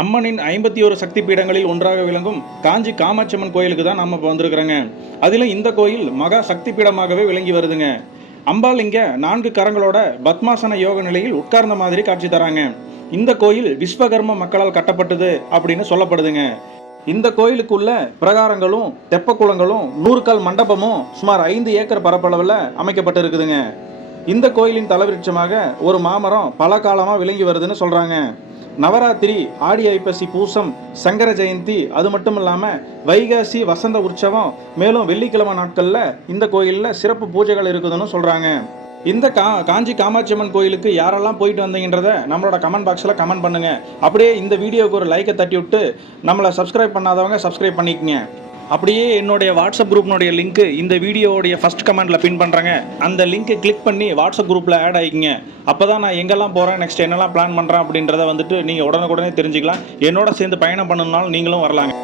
அம்மனின் 51 சக்தி பீடங்களில் ஒன்றாக விளங்கும் காஞ்சி காமாட்சி அம்மன் கோயிலுக்கு தான் நம்ம இப்போ வந்திருக்கிறோங்க. அதிலும் இந்த கோயில் மகா சக்தி பீடமாகவே விளங்கி வருதுங்க. அம்பாள் இங்க 4 கரங்களோட பத்மாசன யோக நிலையில் உட்கார்ந்த மாதிரி காட்சி தராங்க. இந்த கோயில் விஸ்வகர்ம மக்களால் கட்டப்பட்டது அப்படின்னு சொல்லப்படுதுங்க. இந்த கோயிலுக்குள்ள பிரகாரங்களும் தெப்பக்குளங்களும் 100 கால் மண்டபமும் சுமார் 5 ஏக்கர் பரப்பளவில் அமைக்கப்பட்டு இருக்குதுங்க. இந்த கோயிலின் தலவிருட்சமாக ஒரு மாமரம் பல காலமாக விளங்கி வருதுன்னு சொல்றாங்க. நவராத்திரி, ஆடி ஐப்பசி பூசம், சங்கர ஜெயந்தி, அது மட்டும் இல்லாமல் வைகாசி வசந்த உற்சவம், மேலும் வெள்ளிக்கிழமை நாட்களில் இந்த கோயிலில் சிறப்பு பூஜைகள் இருக்குதுன்னு சொல்கிறாங்க. இந்த காஞ்சி காமாட்சி அம்மன் கோயிலுக்கு யாரெல்லாம் போயிட்டு வந்தீங்கன்றத நம்மளோட கமெண்ட் பாக்ஸில் கமெண்ட் பண்ணுங்கள். அப்படியே இந்த வீடியோவுக்கு ஒரு லைக்கை தட்டி விட்டு நம்மளை சப்ஸ்கிரைப் பண்ணாதவங்க சப்ஸ்கிரைப் பண்ணிக்கங்க. அப்படியே என்னுடைய வாட்ஸ்அப் குரூப்னுடைய லிங்க்கு இந்த வீடியோவுடைய ஃபஸ்ட் கமெண்ட்டில் பின் பண்ணுறேங்க. அந்த லிங்க்கை கிளிக் பண்ணி வாட்ஸ்அப் குரூப்பில் ஆட் ஆகிக்கிங்க. அப்போ தான் நான் எங்கெல்லாம் போகிறேன், நெக்ஸ்ட் என்னெல்லாம் பிளான் பண்ணுறேன் அப்படின்றத வந்துட்டு நீங்கள் உடனுக்குடனே தெரிஞ்சுக்கலாம். என்னோட சேர்ந்து பயணம் பண்ணணுன்னாலும் நீங்களும் வரலாங்க.